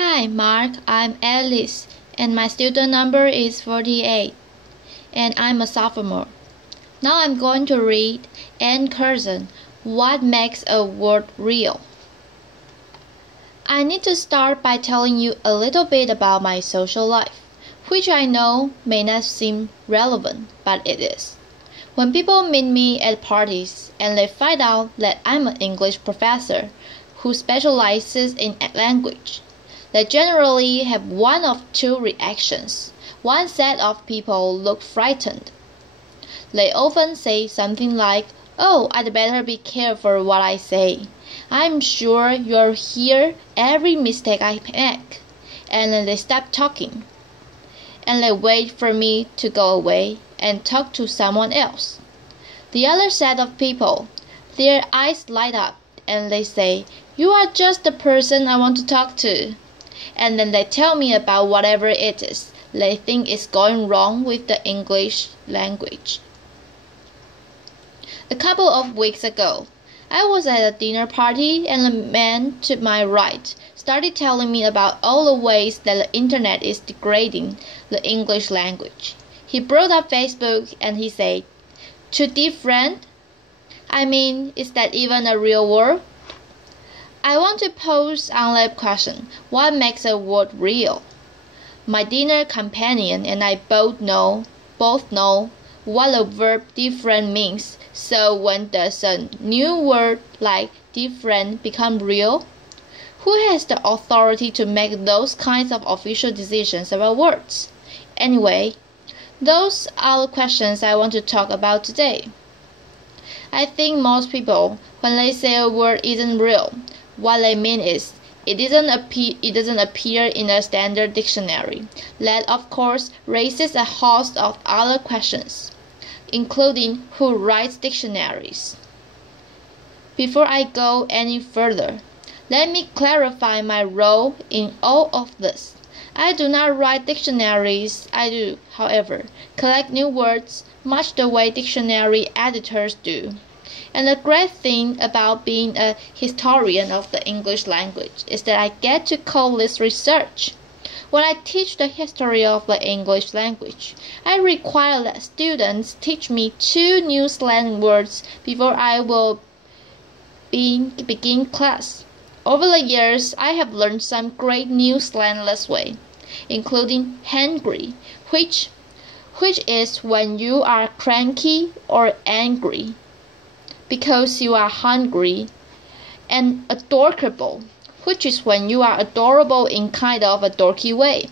Hi, Mark. I'm Alice, and my student number is 48, and I'm a sophomore. Now I'm going to read Curzan, What Makes a Word Real? I need to start by telling you a little bit about my social life, which I know may not seem relevant, but it is. When people meet me at parties and they find out that I'm an English professor who specializes in language, they generally have one of two reactions. One set of people look frightened. They often say something like, "Oh, I'd better be careful what I say. I'm sure you'll hear every mistake I make." And then they stop talking. And they wait for me to go away and talk to someone else. The other set of people, their eyes light up and they say, "You are just the person I want to talk to." And then they tell me about whatever it is they think is going wrong with the English language. A couple of weeks ago, I was at a dinner party and a man to my right started telling me about all the ways that the internet is degrading the English language. He brought up Facebook and he said, "Too different? I mean, is that even a real word?" I want to pose another question. What makes a word real? My dinner companion and I both know what the verb different means. So when does a new word like different become real? Who has the authority to make those kinds of official decisions about words? Anyway, those are the questions I want to talk about today. I think most people, when they say a word isn't real, what they mean is it doesn't appear in a standard dictionary. That, of course, raises a host of other questions, including who writes dictionaries. Before I go any further, let me clarify my role in all of this. I do not write dictionaries. I do, however, collect new words much the way dictionary editors do. And the great thing about being a historian of the English language is that I get to call this research. When I teach the history of the English language, I require that students teach me 2 new slang words before I will begin class. Over the years, I have learned some great new slang this way, including hangry, which is when you are cranky or angry because you are hungry, and adorkable, which is when you are adorable in kind of a dorky way.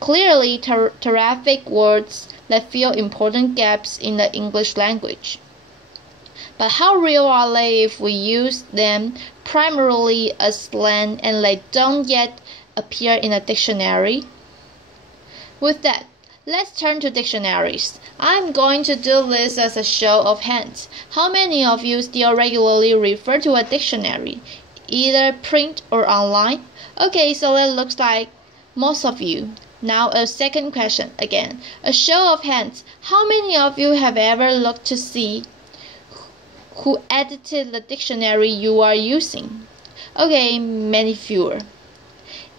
Clearly terrific words that fill important gaps in the English language. But how real are they if we use them primarily as slang and they don't yet appear in a dictionary? With that, let's turn to dictionaries. I'm going to do this as a show of hands. How many of you still regularly refer to a dictionary, either print or online? Okay, so it looks like most of you. Now a second question again. A show of hands. How many of you have ever looked to see who edited the dictionary you are using? Okay, many fewer.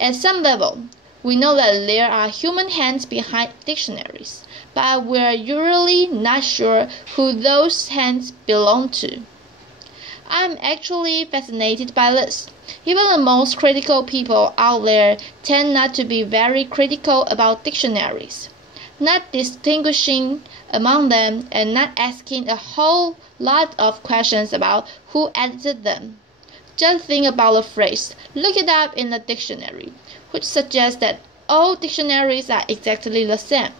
At some level, we know that there are human hands behind dictionaries, but we're usually not sure who those hands belong to. I'm actually fascinated by this. Even the most critical people out there tend not to be very critical about dictionaries, not distinguishing among them and not asking a whole lot of questions about who edited them. Just think about the phrase, "look it up in the dictionary," which suggests that all dictionaries are exactly the same.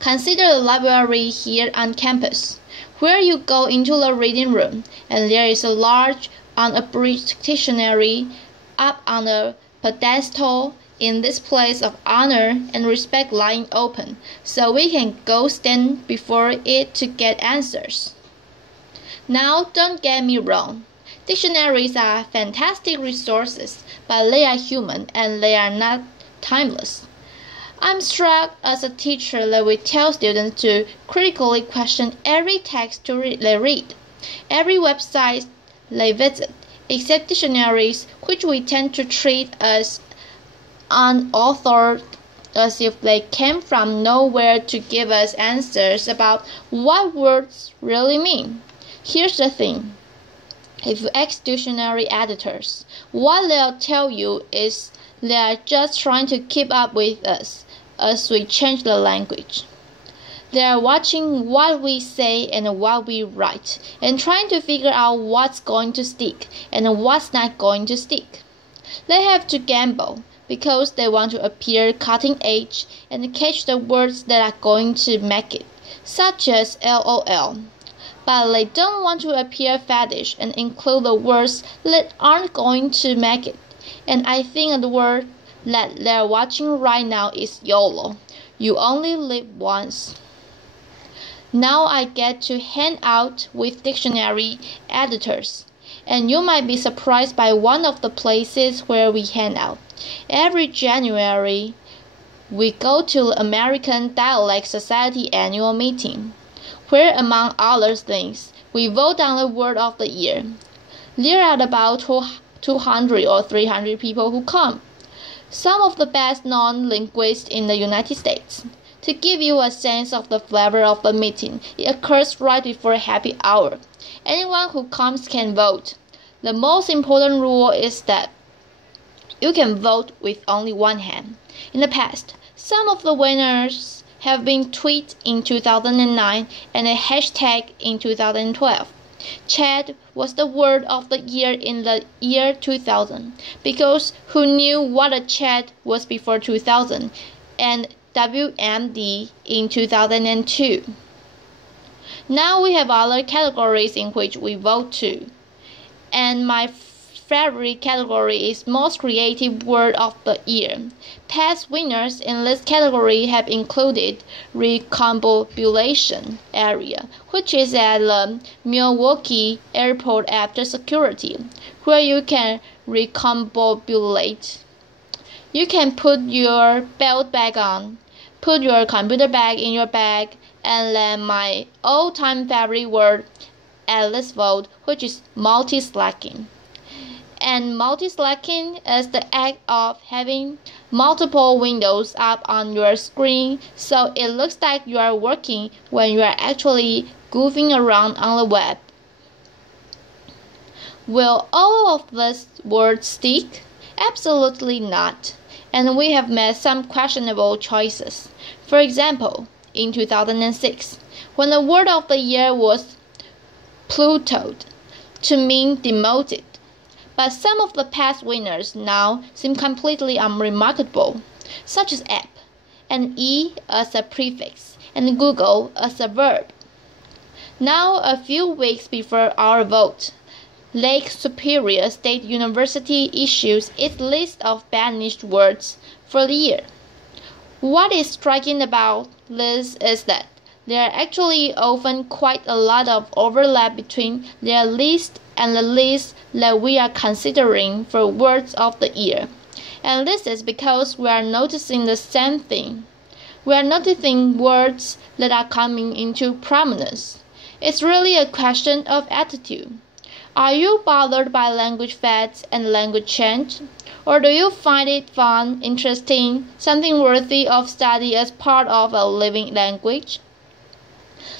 Consider the library here on campus, where you go into the reading room and there is a large unabridged dictionary up on a pedestal in this place of honor and respect lying open, so we can go stand before it to get answers. Now, don't get me wrong. Dictionaries are fantastic resources, but they are human and they are not timeless. I'm struck as a teacher that we tell students to critically question every text they read, every website they visit, except dictionaries, which we tend to treat as unauthored, as if they came from nowhere to give us answers about what words really mean. Here's the thing. If you ask dictionary editors, what they'll tell you is they are just trying to keep up with us as we change the language. They are watching what we say and what we write, and trying to figure out what's going to stick and what's not going to stick. They have to gamble because they want to appear cutting edge and catch the words that are going to make it, such as LOL. But they don't want to appear faddish and include the words that aren't going to make it. And I think the word that they're watching right now is YOLO. You only live once. Now I get to hang out with dictionary editors, and you might be surprised by one of the places where we hang out. Every January, we go to the American Dialect Society annual meeting, where among other things, we vote on the word of the year. There are about 200 or 300 people who come, some of the best known linguists in the United States. To give you a sense of the flavor of the meeting, it occurs right before happy hour. Anyone who comes can vote. The most important rule is that you can vote with only one hand. In the past, some of the winners have been tweeted in 2009 and a hashtag in 2012. Chad was the word of the year in the year 2000 because who knew what a chat was before 2000, and WMD in 2002. Now we have other categories in which we vote too, and my favorite category is Most Creative Word of the Year. Past winners in this category have included Recombobulation Area, which is at the Milwaukee Airport after security, where you can recombobulate. You can put your belt back on, put your computer bag in your bag, and then my all-time favorite word at this vote, which is multi-slacking. And multi-slacking is the act of having multiple windows up on your screen so it looks like you are working when you are actually goofing around on the web. Will all of these words stick? Absolutely not. And we have made some questionable choices. For example, in 2006, when the word of the year was Plutoed, to mean demoted. But some of the past winners now seem completely unremarkable, such as app, and E as a prefix, and Google as a verb. Now, a few weeks before our vote, Lake Superior State University issues its list of banished words for the year. What is striking about this is that there are actually often quite a lot of overlap between their list and the list that we are considering for words of the year. And this is because we are noticing the same thing. We are noticing words that are coming into prominence. It's really a question of attitude. Are you bothered by language fads and language change? Or do you find it fun, interesting, something worthy of study as part of a living language?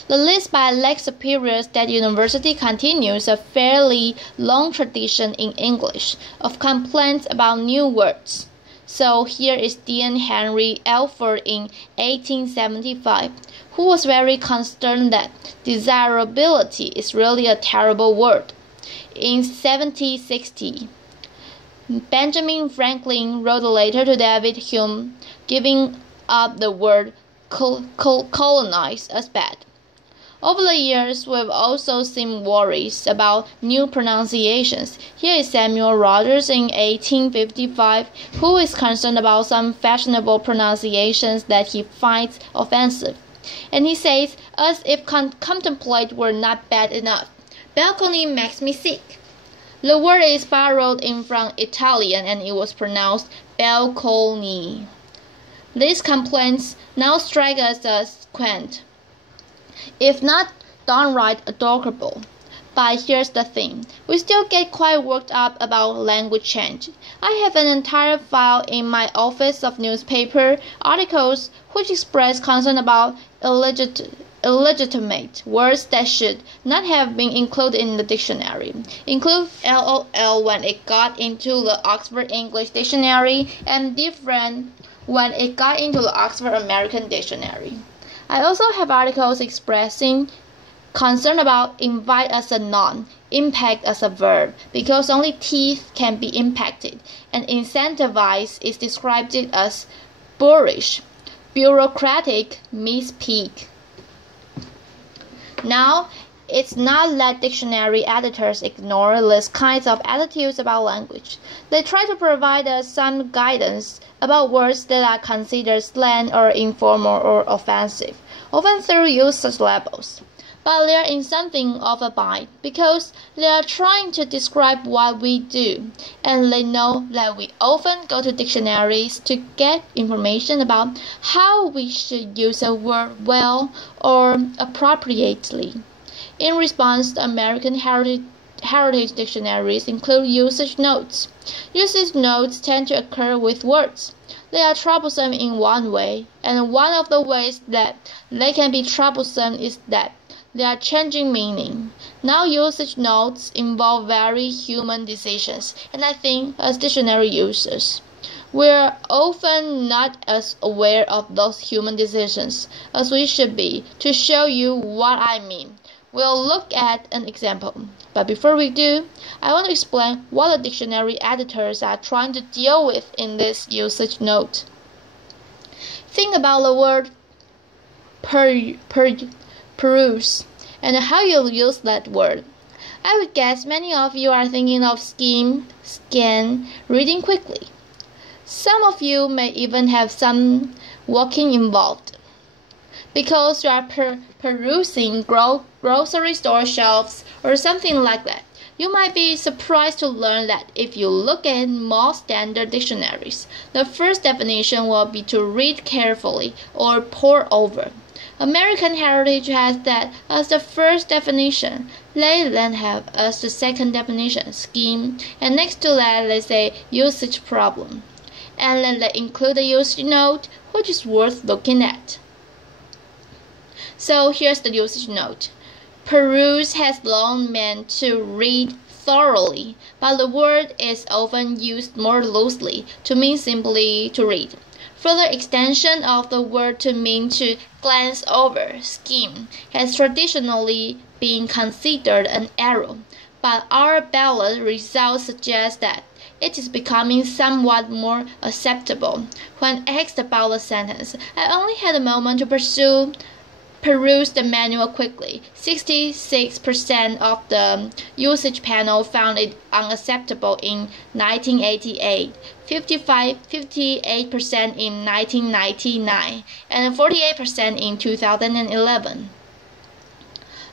The list by Lake Superior State University continues a fairly long tradition in English of complaints about new words. So here is Dean Henry Alford in 1875, who was very concerned that desirability is really a terrible word. In 1760, Benjamin Franklin wrote a letter to David Hume giving up the word colonize as bad. Over the years, we've also seen worries about new pronunciations. Here is Samuel Rogers in 1855, who is concerned about some fashionable pronunciations that he finds offensive. And he says, as if contemplate were not bad enough, balcony makes me sick. The word is borrowed in from Italian and it was pronounced balcony. These complaints now strike us as quaint, if not downright adorable. But here's the thing, we still get quite worked up about language change. I have an entire file in my office of newspaper articles which express concern about illegitimate words that should not have been included in the dictionary. Include LOL when it got into the Oxford English Dictionary and different when it got into the Oxford American Dictionary. I also have articles expressing concern about invite as a noun, impact as a verb, because only teeth can be impacted, and incentivize is described as boorish, bureaucratic, misspeak. Now, it's not that dictionary editors ignore these kinds of attitudes about language. They try to provide us some guidance about words that are considered slang or informal or offensive, often through usage labels. But they are in something of a bind because they are trying to describe what we do, and they know that we often go to dictionaries to get information about how we should use a word well or appropriately. In response, the American Heritage dictionaries include usage notes. Usage notes tend to occur with words. They are troublesome in one way, and one of the ways that they can be troublesome is that they are changing meaning. Now usage notes involve very human decisions, and I think as dictionary users, we're often not as aware of those human decisions as we should be. To show you what I mean, we'll look at an example. But before we do, I want to explain what the dictionary editors are trying to deal with in this usage note. Think about the word peruse and how you'll use that word. I would guess many of you are thinking of skim, scan, reading quickly. Some of you may even have some walking involved because you are perusing grocery store shelves or something like that. You might be surprised to learn that if you look at more standard dictionaries, the first definition will be to read carefully or pore over. American Heritage has that as the first definition. They then have as the second definition, scheme, and next to that they say usage problem. And then they include a usage note, which is worth looking at. So here's the usage note. Peruse has long meant to read thoroughly, but the word is often used more loosely to mean simply to read. Further extension of the word to mean to glance over, skim, has traditionally been considered an error, but our ballot results suggest that it is becoming somewhat more acceptable. When asked about the sentence, I only had a moment to peruse the manual quickly. 66% of the usage panel found it unacceptable in 1988, 58% in 1999, and 48% in 2011.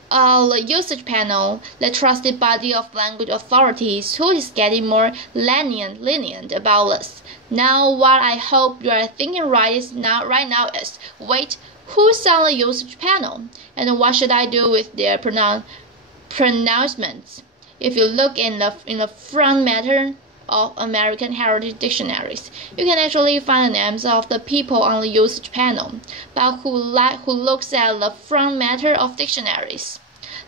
The usage panel, the trusted body of language authorities who is getting more lenient about this. Now what I hope you are thinking right now is, wait, who's on the usage panel, and what should I do with their pronouncements? If you look in the front matter of American Heritage dictionaries, you can actually find the names of the people on the usage panel, but who looks at the front matter of dictionaries.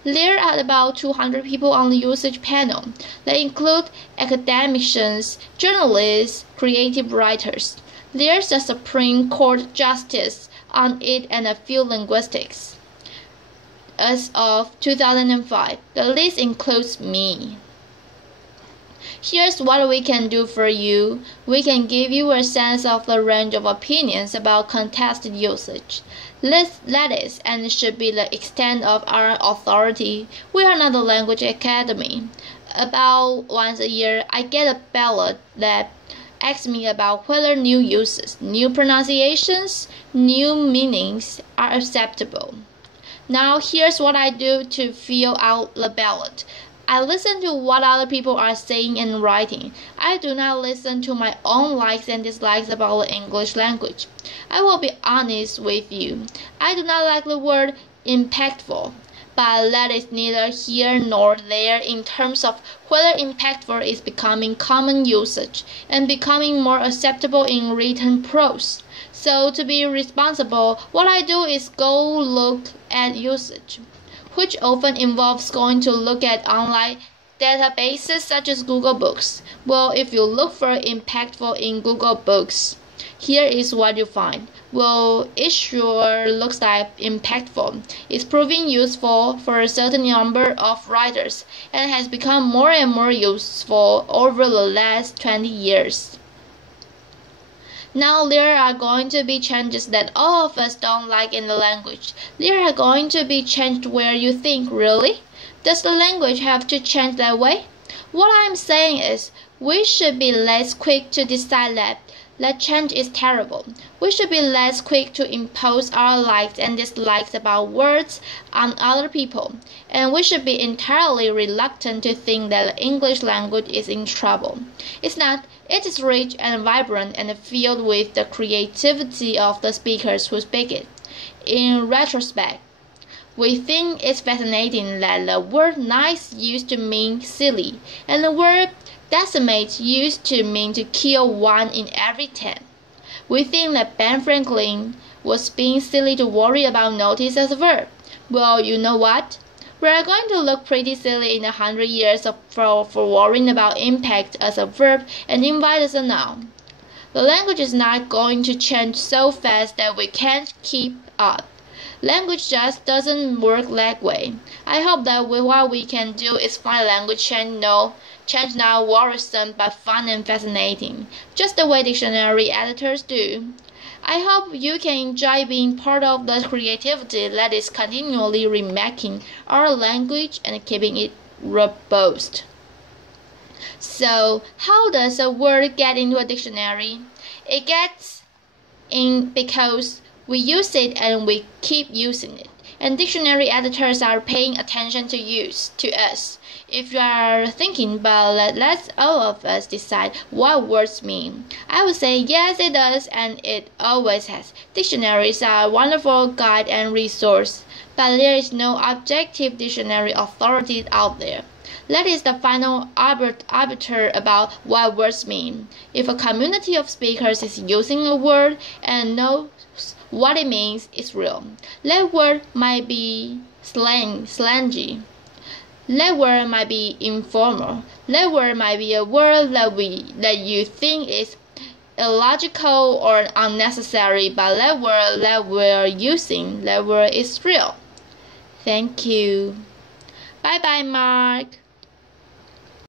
There are about 200 people on the usage panel. They include academicians, journalists, creative writers. There's a Supreme Court justice on it and a few linguistics. As of 2005, the list includes me. Here's what we can do for you. We can give you a sense of the range of opinions about contested usage. That is and should be the extent of our authority. We are not a language academy. About once a year, I get a ballot that asks me about whether new uses, new pronunciations, new meanings are acceptable. Now here's what I do to fill out the ballot. I listen to what other people are saying and writing. I do not listen to my own likes and dislikes about the English language. I will be honest with you. I do not like the word impactful, but that is neither here nor there in terms of whether impactful is becoming common usage and becoming more acceptable in written prose. So to be responsible, what I do is go look at usage, which often involves going to look at online databases such as Google Books. Well, if you look for impactful in Google Books, here is what you find. Well, it sure looks like impactful. It's proving useful for a certain number of writers and has become more and more useful over the last 20 years. Now there are going to be changes that all of us don't like in the language. There are going to be changes where you think, really? Does the language have to change that way? What I'm saying is, we should be less quick to decide that change is terrible. We should be less quick to impose our likes and dislikes about words on other people, and we should be entirely reluctant to think that the English language is in trouble. It's not. It is rich and vibrant and filled with the creativity of the speakers who speak it. In retrospect, we think it's fascinating that the word nice used to mean silly, and the word decimate used to mean to kill 1 in every 10. We think that Ben Franklin was being silly to worry about notice as a verb. Well, you know what? We are going to look pretty silly in 100 years for worrying about impact as a verb and invite as a noun. The language is not going to change so fast that we can't keep up. Language just doesn't work that way. I hope that what we can do is find language change not worrisome but fun and fascinating, just the way dictionary editors do. I hope you can enjoy being part of the creativity that is continually remaking our language and keeping it robust. So, how does a word get into a dictionary? It gets in because we use it and we keep using it. And dictionary editors are paying attention to us. If you are thinking, but let's all of us decide what words mean, I would say yes, it does, and it always has. Dictionaries are a wonderful guide and resource, but there is no objective dictionary authority out there. That is the final arbiter about what words mean. If a community of speakers is using a word and knows what it means, it's real. That word might be slangy. That word might be informal. That word might be a word that you think is illogical or unnecessary, but that word that we're using, that word is real. Thank you. Bye bye, Mark.